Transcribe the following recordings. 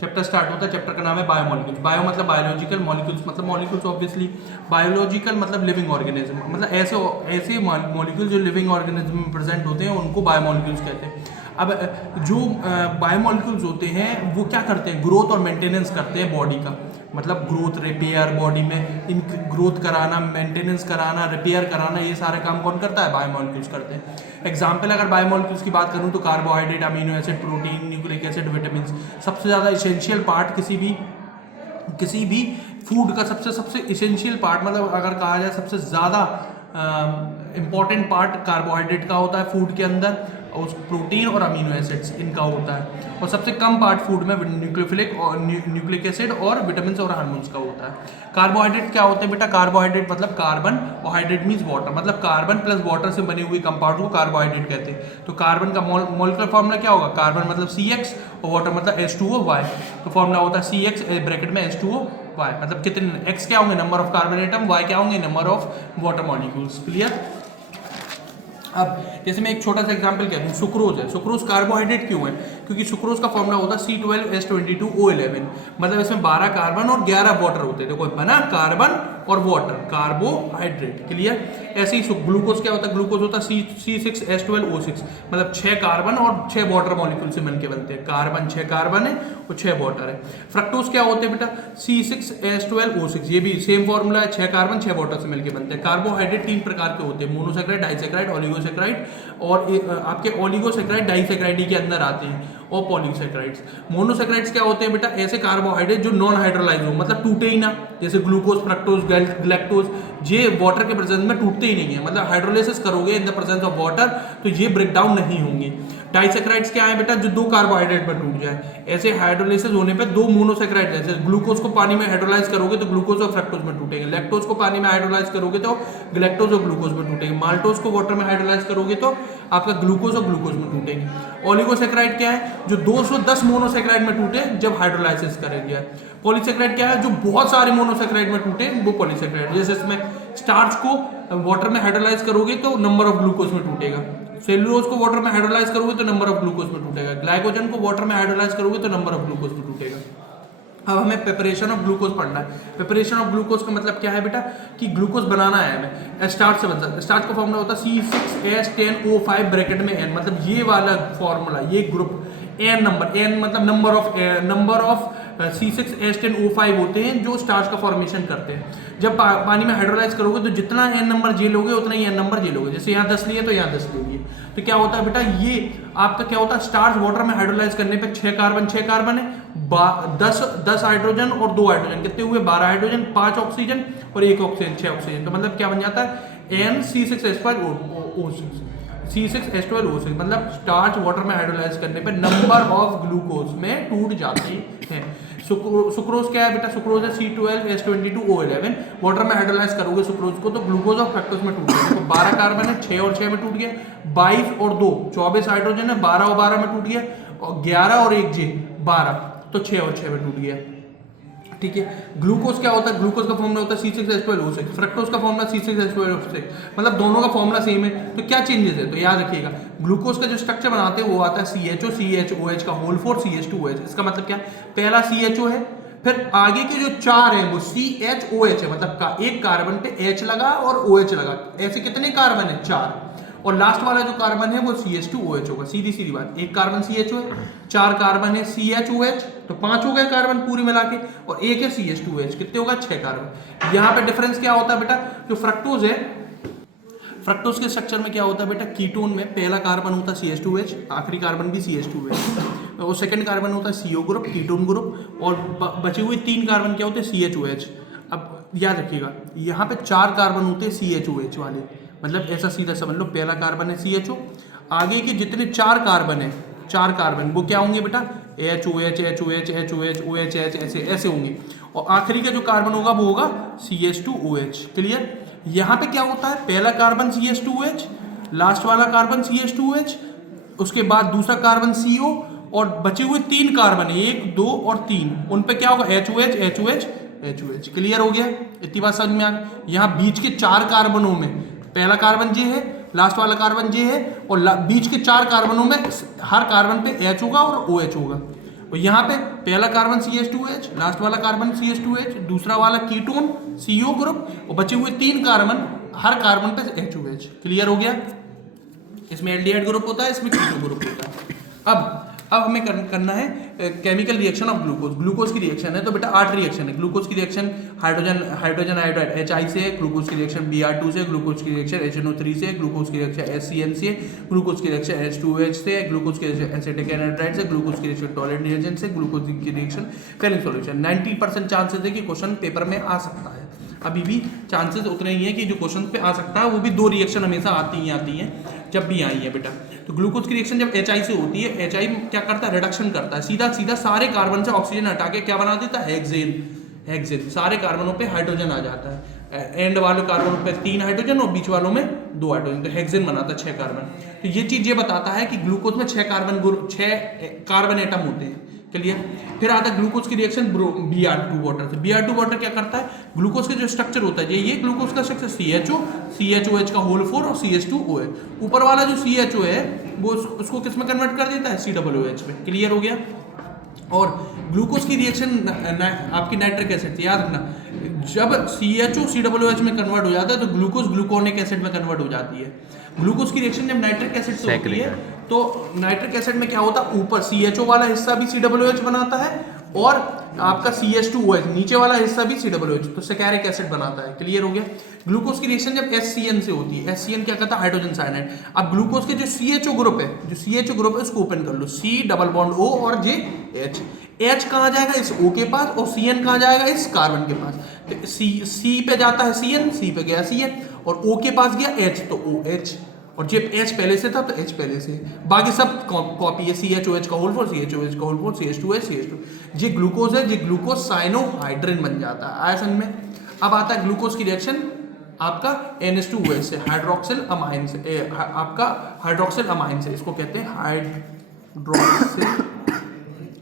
Chapter start होता है, chapter का नाम है बायोमोलिक्यूल्स। बायो मतलब बायोलॉजिकल, मॉलिक्यूल्स मतलब मॉलिक्यूल्स ऑब्वियसली, बायोलॉजिकल मतलब लिविंग ऑर्गेनिज्म, मतलब ऐसे ऐसे मॉलिक्यूल जो लिविंग ऑर्गेनिज्म में प्रेजेंट होते हैं उनको बायोमोलिक्यूल्स कहते हैं। अब जो बायोमोलिक्यूल्स होते हैं वो क्या करते हैं, ग्रोथ और मेंटेनेंस करते हैं बॉडी का, मतलब ग्रोथ रिपेयर, बॉडी में इन ग्रोथ कराना, मेंटेनेंस कराना, रिपेयर कराना, ये सारे काम कौन करता है, बायोमोलिक्यूल्स करते हैं। एग्जाम्पल अगर बायोमोलिक्यूल्स की बात करूँ तो carbohydrate, amino acid, protein, nucleic acid, vitamin. सबसे ज़्यादा इसेंशियल पार्ट किसी भी फूड का सबसे इसेंशियल पार्ट, मतलब अगर कहा जाए सबसे ज़्यादा इम्पॉर्टेंट पार्ट कार्बोहाइड्रेट का होता है फूड के अंदर, और प्रोटीन और अमीनो एसिड्स इनका होता है, और सबसे कम पार्ट फूड में न्यूक्लिक एसिड और विटामिन और हार्मोन्स का होता है। कार्बोहाइड्रेट क्या होते हैं बेटा, कार्बोहाइड्रेट मतलब कार्बन, और हाइड्रेट मीन्स वाटर, मतलब कार्बन प्लस वाटर से बनी हुई कंपाउंड को कार्बोहाइड्रेट कहते हैं। तो कार्बन का मोलकुलर फॉर्मूला क्या होगा, कार्बन मतलब CX और वाटर मतलब H2O(Y), तो फॉर्मूला होता है CX ब्रैकेट में H2O(Y), मतलब कितने X क्या होंगे, number of carbon atom, Y क्या होंगे, number of water molecules. Clear. अब जैसे मैं एक छोटा सा एग्जांपल कह दूं, सुक्रोज है। सुक्रोज कार्बोहाइड्रेट क्यों है, क्योंकि सुक्रोज का फॉर्मूला होता है C12H22O11, मतलब इसमें 12 कार्बन और 11 वाटर होते हैं। देखो बना कार्बन और वाटर, कार्बोहाइड्रेट। क्लियर। ऐसे ही ग्लूकोज क्या होता है, ग्लूकोज होता है C6H12O6, मतलब 6 कार्बन और 6 वाटर मॉलिक्यूल से मिलकर बनते हैं। कार्बन 6 कार्बन है और 6 वाटर है। फ्रक्टोज क्या होते हैं बेटा, C6H12O6, ये भी सेम फॉर्मूला है, 6 कार्बन 6 वाटर से मिलकर बनते हैं। कार्बोहाइड्रेट 3 प्रकार के होते हैं, मोनोसेक्राइड, डाइसेक्राइड, ओलिगोसेक्राइड, और आपके ओलिगोसेक्राइड डाइसेक्राइड के अंदर आते हैं, और पॉलीसेक्राइड्स। मोनोसेक्राइड्स क्या होते हैं बेटा, ऐसे कार्बोहाइड्रेट जो नॉन हाइड्रोलाइज हो, मतलब टूटे ही ना, जैसे ग्लूकोज, फ्रक्टोज, गैलेक्टोज, ये वाटर के प्रेजेंस में टूटते ही नहीं है, मतलब हाइड्रोलाइसिस करोगे in the presence of water तो ये ब्रेक डाउन नहीं होंगे। डाइसेक्राइड्स क्या है बेटा, जो 2 कार्बोहाइड्रेट में टूट जाए। ऐसे हाइड्रोलाइसिस होने पे 2 मोनोसेक्राइड, जैसे ग्लूकोज को पानी में हाइड्रोलाइज करोगे तो ग्लूकोज और फ्रक्टोज में टूटेंगे, लैक्टोज को पानी में हाइड्रोलाइज करोगे तो गैलेक्टोज और ग्लूकोज में टूटेंगे, माल्टोज को वाटर में हाइड्रोलाइज करोगे तो आपका ग्लूकोज और ग्लूकोज में टूटेंगे। ओलिगोसेक्राइड क्या है, जो 210 मोनोसेक्राइड में टूटे जब हाइड्रोलाइसिस करेंगे। पॉलीसेक्राइड क्या है, जो बहुत सारे मोनोसेक्राइड में टूटे वो पॉलीसेक्राइड। जैसे इसमें स्टार्च को वाटर में हाइड्रोलाइज करोगे तो नंबर ऑफ ग्लूकोज में टूटेगा, सेलुलोज को वाटर में हाइड्रोलाइज करोगे तो नंबर ऑफ ग्लूकोज में टूटेगा, ग्लाइकोजन को वाटर में हाइड्रोलाइज करोगे तो नंबर ऑफ ग्लूकोज में टूटेगा। अब हमें प्रिपरेशन ऑफ ग्लूकोज पढ़ना है। प्रिपरेशन ऑफ ग्लूकोज का मतलब क्या है बेटा, कि ग्लूकोज बनाना है हमें, स्टार्च से बनता है। स्टार्च का फॉर्मूला होता है C6H10O5 ब्रैकेट में N, मतलब ये वाला फॉर्मूला, ये ग्रुप N नंबर, N मतलब नंबर ऑफ C6H10O5 होते हैं जो स्टार्च का फॉर्मेशन करते हैं। जब पानी में हाइड्रोलाइज करोगे तो जितना N नंबर जे लोगे उतना ही N नंबर जे लोगे, जैसे यहाँ 10 लिए तो यहाँ 10 लोगे। तो क्या होता है बेटा, ये आपका क्या होता है, स्टार्च वाटर में हाइड्रोलाइज करने पे 6 कार्बन है, 10 हाइड्रोजन और 2 हाइड्रोजन, कितने हुए 12 हाइड्रोजन, 5 ऑक्सीजन और 1 ऑक्सीजन, 6 ऑक्सीजन। तो मतलब क्या बन जाता है NC6H12O6, C6H12O6, मतलब स्टार्च वाटर में हाइड्रोलाइज करने पे नंबर ऑफ ग्लूकोज में टूट जाते हैं। सुक्रोज क्या है बेटा, सुक्रोज है C12H22O11, वाटर में हाइड्रोलाइज करोगे सुक्रोज को तो ग्लूकोज और फ्रक्टोज में टूट गया। तो 12 कार्बन है, 6 और 6 में टूट गया, 22 और 2 24 हाइड्रोजन है, 12 और 12 में टूट गया, और 11 और 1 जे 12, तो 6 और 6 में टूट गया। ठीक है। ग्लूकोज क्या होता है, ग्लूकोज का फॉर्मूला होता है C6H12O6, फ्रक्टोज का फॉर्मूला C6H12O6, मतलब दोनों का फॉर्मूला सेम है। तो क्या चेंजेस है, तो याद रखिएगा, ग्लूकोज का जो स्ट्रक्चर बनाते हैं वो आता है CHO, CHOH का होल 4 CH2OH। इसका मतलब क्या, पहला CHO है, फिर आगे के जो 4 है वो CHOH है, मतलब एक कार्बन पे H लगा और OH लगा, ऐसे कितने कार्बन है, 4, और लास्ट वाला जो कार्बन है वो CH2OH होगा। सीधी सीधी बात, एक कार्बन CHO है, 4 कार्बन है CHOH, तो 5 हो गए कार्बन पूरी मिला के, और एक है CH2OH, कितने होगा, 6 कार्बन। यहाँ पे डिफरेंस क्या होता है बेटा, जो फ्रक्टोज है, फ्रक्टोज के स्ट्रक्चर में क्या होता है बेटा, कीटोन में पहला कार्बन होता है CH2OH, आखिरी कार्बन भी CH2OH, और सेकंड कार्बन होता है CO ग्रुप, कीटोन ग्रुप, और बचे हुए 3 कार्बन क्या होते हैं, CHOH। अब याद रखिएगा, यहाँ पे 4 कार्बन होते हैं CHOH वाले, मतलब ऐसा सीधा समझ लो, पहला कार्बन है CHO, आगे के जितने 4 कार्बन है, 4 कार्बन वो क्या होंगे बेटा, HOH HOH HOH OHH, ऐसे होंगे, और आखिरी का जो कार्बन होगा वो होगा CH2OH। क्लियर। यहाँ पे क्या होता है, पहला कार्बन CH2OH, लास्ट वाला कार्बन CH2OH, उसके बाद दूसरा कार्बन CO, और बचे हुए 3 कार्बन 1 2 और 3, उन पे क्या होगा, HOH HOH HOH। क्लियर हो गया, इतनी बात समझ में आ गई। यहाँ बीच के 4 कार्बनों में पहला कार्बन J है, लास्ट वाला कार्बन J है, और बीच के 4 कार्बनों में हर कार्बन पे H होगा और OH होगा। तो यहाँ पे पहला कार्बन CH2H, लास्ट वाला कार्बन CH2H, दूसरा वाला कीटोन CO ग्रुप, और बचे हुए 3 कार्बन, हर कार्बन पे HOH। क्लियर हो गया? इसमें एल्डिहाइड ग्रुप होता है, इसमें कीटो ग्रुप होता है। अब हमें करना है chemical reaction of glucose. Glucose की रिएक्शन है तो बेटा 8 रिएक्शन है। ग्लूकोज की रिएक्शन हाइड्रोजन आयोडाइड HI से, ग्लूकोज की रिएक्शन Br2 से, ग्लूकोज की रिएक्शन HNO3 से, ग्लूकोज की रिएक्शन HCN से, ग्लूकोज की रिएक्शन H2OH से, ग्लूकोज की रिएक्शन एसिटिक एनहाइड्राइड से, ग्लूकोज की रिएक्शन टॉलरेंट रिएजेंट से, ग्लूकोज की रिएक्शन फेलिंग सॉल्यूशन। 90% चांसेस है कि क्वेश्चन पेपर में आ सकता है। अभी भी चांसेस उतने ही है कि जो क्वेश्चन पे आ सकता है, वो भी 2 रिएक्शन हमेशा आती हैं जब भी आई है बेटा। तो ग्लूकोज की रिएक्शन जब HI से होती है, HI क्या करता है, रिडक्शन करता है, सीधा सारे कार्बन से ऑक्सीजन हटा के क्या बना देता है, हेक्सेन। सारे कार्बनों पे हाइड्रोजन आ जाता है, एंड वाले कार्बनों पे 3 हाइड्रोजन और बीच वालों में 2 हाइड्रोजन, तो हेक्सेन बनाता है 6 कार्बन। तो ये चीज ये बताता है कि ग्लूकोज में 6 कार्बन एटम होते हैं। क्लियर? फिर आता है ग्लूकोज की रिएक्शन Br2 वाटर से। Br2 वाटर क्या करता है, ग्लूकोज का जो स्ट्रक्चर होता है, ये ग्लूकोज का स्ट्रक्चर CHOH का होल 4 और CH2OH। ऊपर वाला जो CHO है वो उसको किस में कन्वर्ट कर देता है, COOH में। क्लियर हो गया? और ग्लूकोज की रिएक्शन आपकी नाइट्रिक एसिड से, याद रखना, जब CHO COOH में कन्वर्ट हो जाता है तो ग्लूकोज ग्लूकोनिक एसिड में कन्वर्ट हो जाती है। ग्लूकोज की रिएक्शन जब नाइट्रिक एसिड से होती है तो नाइट्रिक एसिड में क्या होता है, ऊपर CHO वाला हिस्सा भी COOH बनाता है और आपका CH2OH नीचे वाला हिस्सा भी COOH, तो सैकेरिक एसिड बनाता है। क्लियर हो गया? ग्लूकोज की रिएक्शन जब HCN से होती है, HCN क्या करता है, हाइड्रोजन साइनाइड। अब ग्लूकोज के जो CHO ग्रुप है इसको ओपन कर लो, C डबल बॉन्ड O और J H। H कहाँ जाएगा, इस O के पास, और CN कहाँ जाएगा, इस कार्बन के पास। तो C पे जाता है CN, C पे गया CN, और O के पास गया H, तो OH, और जब H पहले से था तो H पहले से, बाकी सब कॉपी है। CHOH का होल 4, CHOH का होल 4, CH2OH, CH2। ये ग्लूकोज है, ये ग्लूकोज साइनोहाइड्रिन बन जाता है आयसन में। अब आता है ग्लूकोज की रिएक्शन आपका NH2OH से, हाइड्रोक्सिल अमाइन से, आपका हाइड्रोक्सिल अमाइन से, इसको कहते हैं हाइड्रोक्सिल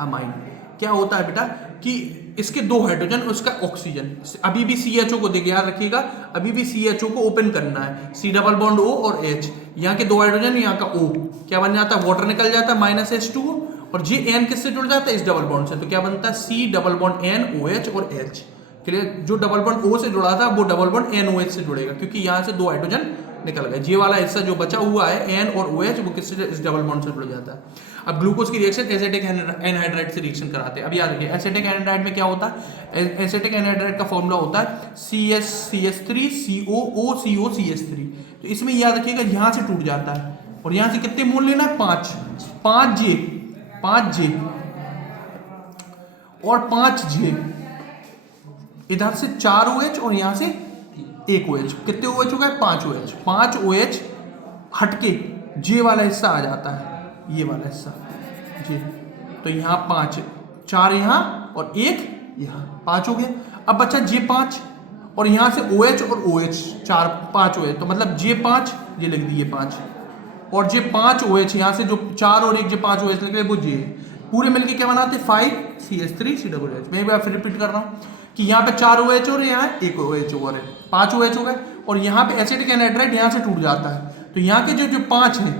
अमाइन। क्या होता है बेटा कि इसके 2 हाइड्रोजन, उसका ऑक्सीजन, अभी भी CHO को देखिए, याद रखिएगा, अभी भी CHO को ओपन करना है, C डबल बॉन्ड O और H, यहाँ के 2 हाइड्रोजन, यहाँ का O क्या बन जाता है, वाटर निकल जाता है -H2O, और J N किससे जुड़ जाता है, इस डबल बॉन्ड से, तो क्या बनता है C double bond N OH और H। क्लियर? जो डबल बॉन्ड O से जुड़ा था वो डबल बॉन्ड NOH से जुड़ेगा, क्योंकि यहाँ से 2 हाइड्रोजन निकल गए। जे वाला हिस्सा जो बचा हुआ है N और OH, वो किससे, इस डबल बॉन्ड से जुड़ जाता है। अब ग्लूकोज की रिएक्शन एसिटिक एनहाइड्राइड से रिएक्शन कराते हैं। अब याद रखिए, एसिटिक एनहाइड्राइड में क्या होता है, एसिटिक एनहाइड्राइड का फॉर्मूला होता है CH3 COO CH3। तो इसमें याद रखिएगा, यहाँ से टूट जाता है, और यहाँ से कितने मोल लेना है, 5 J और 5 J, इधर से 4 OH और यहाँ से 1 OH, कितने OH हो गए, 5 OH हटके J वाला हिस्सा आ जाता है, ये वाला हिस्सा जी। तो यहाँ 5, 4 यहाँ और 1 यहाँ, 5 हो गया। अब बचा J5, और यहाँ से OH और OH 5 OH, तो मतलब J5, ये लिख दिए 5, और J5 OH, यहाँ से जो 4 और 1 J5 OH लिख रहे वो J, पूरे मिलके क्या बनाते हैं, 5 CH3 COOH। मैं एक बार फिर रिपीट कर रहा हूँ कि यहाँ पे 4 OH और यहाँ 1 OH और 5 OH हो गए, और यहाँ पे एसिटिक एनहाइड्राइड यहाँ से टूट जाता है, तो यहाँ के जो 5 हैं,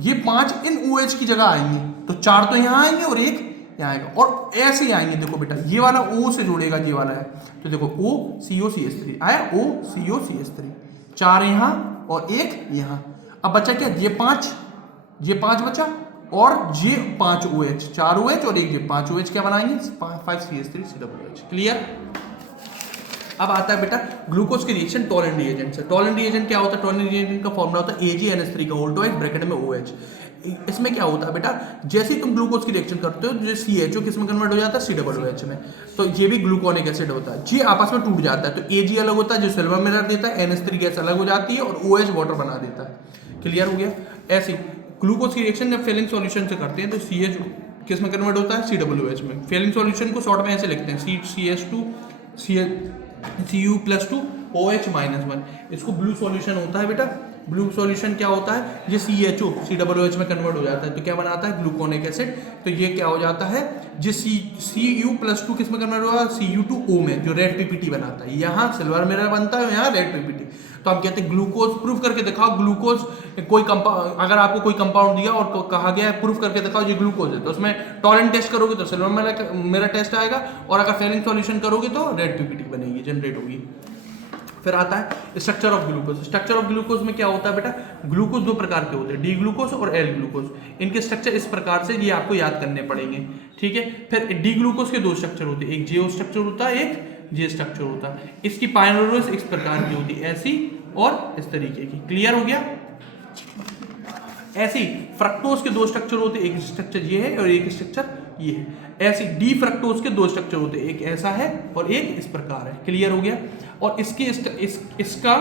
ये 5 इन OH की जगह आएंगे, तो 4 तो यहाँ आएंगे और 1 यहाँ आएगा, और ऐसे ही आएंगे। देखो बेटा, ये वाला O से जुड़ेगा, ये वाला है, तो देखो OCOCH3 आया, OCOCH3, 4 यहाँ और 1 यहाँ। अब बचा क्या, J5 बचा, और J5 OH, 4 OH और 1 J5 OH क्या बनाएंगे, 5 CH3 COOH। क्लियर? अब आता है बेटा ग्लूकोज की रिएक्शन टॉलरेंट रिएजेंट से। टॉलरेंट रिएजेंट क्या होता है, टॉलरेंट रिएजेंट का फॉर्मूला होता है AgNH3 का होल टू ब्रैकेट में OH। इसमें क्या होता है बेटा, जैसे ही तुम ग्लूकोज की रिएक्शन करते हो, जो CHO किस में कन्वर्ट हो जाता है, COOH में, तो ये भी ग्लूकोनिक एसिड होता है, ये आपस में टूट जाता है, तो Ag अलग होता है जो सिल्वर मिनरल देता है, NH3 गैस अलग हो जाती है, और OH वाटर बना देता है। क्लियर हो गया? ऐसे ग्लूकोज की रिएक्शन जब फेलिंग सॉल्यूशन से करते हैं तो CH किस में कन्वर्ट होता है, COOH में। फेलिंग सॉल्यूशन को शॉर्ट में ऐसे लिखते हैं, Cu+2 OH-1। इसको ब्लू सॉल्यूशन होता है बेटा। ब्लू सॉल्यूशन क्या होता है, ये CHO COOH में कन्वर्ट हो जाता है, तो क्या बनाता है, ग्लूकोनिक एसिड। तो ये क्या हो जाता है, जो Cu+2 किस में कन्वर्ट होगा, Cu2O में, जो रेड PPT बनाता है। यहाँ सिल्वर मिरर बनता है, यहाँ रेड PPT। तो हम कहते हैं ग्लूकोज, प्रूफ करके दिखाओ ग्लूकोज कोई कंपाउंड, अगर आपको कोई कंपाउंड दिया और कहा गया है प्रूफ करके दिखाओ ये ग्लूकोज है, तो उसमें टॉरेंट टेस्ट करोगे तो सिल्वर मेरा टेस्ट आएगा, और अगर फेलिंग सॉल्यूशन करोगे तो रेड पीपीटी बनेगी, जनरेट होगी। फिर आता है structure of glucose. Structure of glucose में क्या होता है बेटा, ग्लूकोज दो प्रकार के होते हैं, डी ग्लूकोज और एल ग्लूकोज। इनके स्ट्रक्चर इस प्रकार से, ये आपको याद करने पड़ेंगे, ठीक है। फिर डी ग्लूकोज के दो स्ट्रक्चर होते हैं, एक जेओ स्ट्रक्चर होता है, एक जे स्ट्रक्चर होता है। इसकी पाइरोलोस इस प्रकार की होती है, ऐसी और इस तरीके की। क्लियर हो गया। ऐसी फ्रक्टोज के दो स्ट्रक्चर होते हैं, एक स्ट्रक्चर ये है और एक स्ट्रक्चर ये है। ऐसी डी फ्रक्टोज के दो स्ट्रक्चर होते हैं, एक ऐसा है और एक इस प्रकार है। क्लियर हो गया। और इसका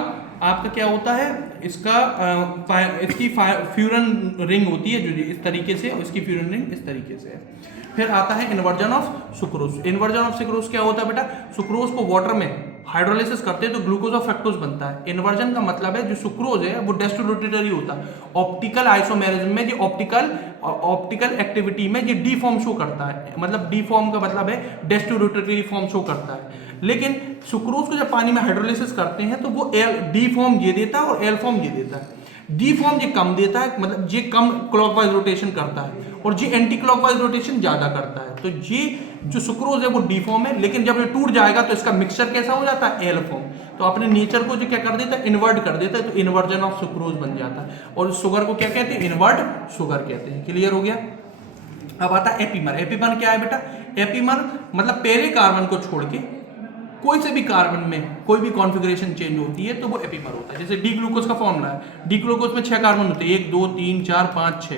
आपका क्या होता है, इसकी फ्यूरन रिंग होती है जो इस तरीके से, और इसकी फ्यूरन रिंग इस तरीके से है। फिर आता है inversion of sucrose. Inversion of sucrose क्या होता है बेटा, सुक्रोज को वाटर में हाइड्रोलाइसिस करते हैं तो ग्लूकोज और फ्रक्टोज बनता है। इन्वर्जन का मतलब है जो सुक्रोज है वो डेस्टिलेटरी होता है, ऑप्टिकल आइसोमेरिज्म में, जो ऑप्टिकल एक्टिविटी में ये डी फॉर्म शो करता है, मतलब डी फॉर्म का मतलब है डेस्टिलेटरी फॉर्म शो करता है। लेकिन सुक्रोज को जब पानी में हाइड्रोलाइसिस करते हैं तो वो डी फॉर्म ये देता है और एल फॉर्म ये देता है। डी फॉर्म ये कम देता है, मतलब ये कम क्लॉकवाइज रोटेशन करता है, और ये एंटी क्लॉकवाइज रोटेशन ज्यादा करता है। तो ये जो सुक्रोज है वो डी फॉर्म है, लेकिन जब ये टूट जाएगा तो इसका मिक्सचर कैसा हो जाता है, एल फॉर्म। तो अपने नेचर को जो क्या कर देता है, इन्वर्ट कर देता है, तो इन्वर्जन ऑफ सुक्रोज बन जाता है। और शुगर को क्या कहते हैं, इन्वर्ट शुगर कहते हैं। क्लियर हो गया। अब आता है एपीमर। एपीमर क्या है बेटा, एपीमर मतलब पहले कार्बन को छोड़ के कोई से भी कार्बन में कोई भी कॉन्फ़िगरेशन चेंज होती है तो वो एपीमर होता है। जैसे डी ग्लूकोज का फॉर्मूला है, डी ग्लूकोज में 6 कार्बन होते हैं, 1 2 3 4 5 6।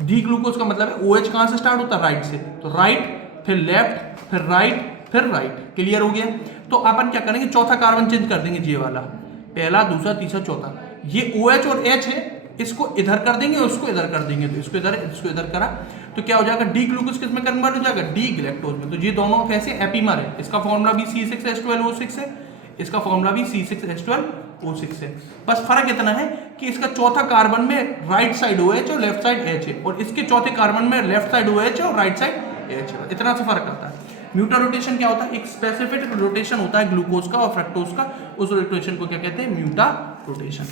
डी ग्लूकोज का मतलब है OH कहाँ से स्टार्ट होता है, राइट से, तो राइट फिर लेफ्ट फिर राइट फिर राइट। क्लियर हो गया। तो अपन क्या करेंगे, चौथा कार्बन चेंज कर देंगे, ये वाला, पहला दूसरा तीसरा चौथा। ये OH और H है, इसको इधर कर देंगे और उसको इधर कर देंगे, तो इसको इधर करा तो क्या हो जाएगा, डी ग्लूकोज किस में कन्वर्ट हो जाएगा, डी गैलेक्टोज में। तो ये दोनों कैसे एपीमर है। इसका फॉर्मूला भी C6H12O6 है, इसका फॉर्मूला भी C6H12O6 है। बस फर्क इतना है कि इसका चौथा कार्बन में राइट साइड OH और लेफ्ट साइड H है, और इसके चौथे कार्बन में लेफ्ट साइड OH और राइट साइड H है। इतना सा फर्क आता है। म्यूटा रोटेशन क्या होता है, एक स्पेसिफिक रोटेशन होता है ग्लूकोज का और फ्रक्टोज का, उस रोटेशन को क्या कहते हैं, म्यूटा रोटेशन।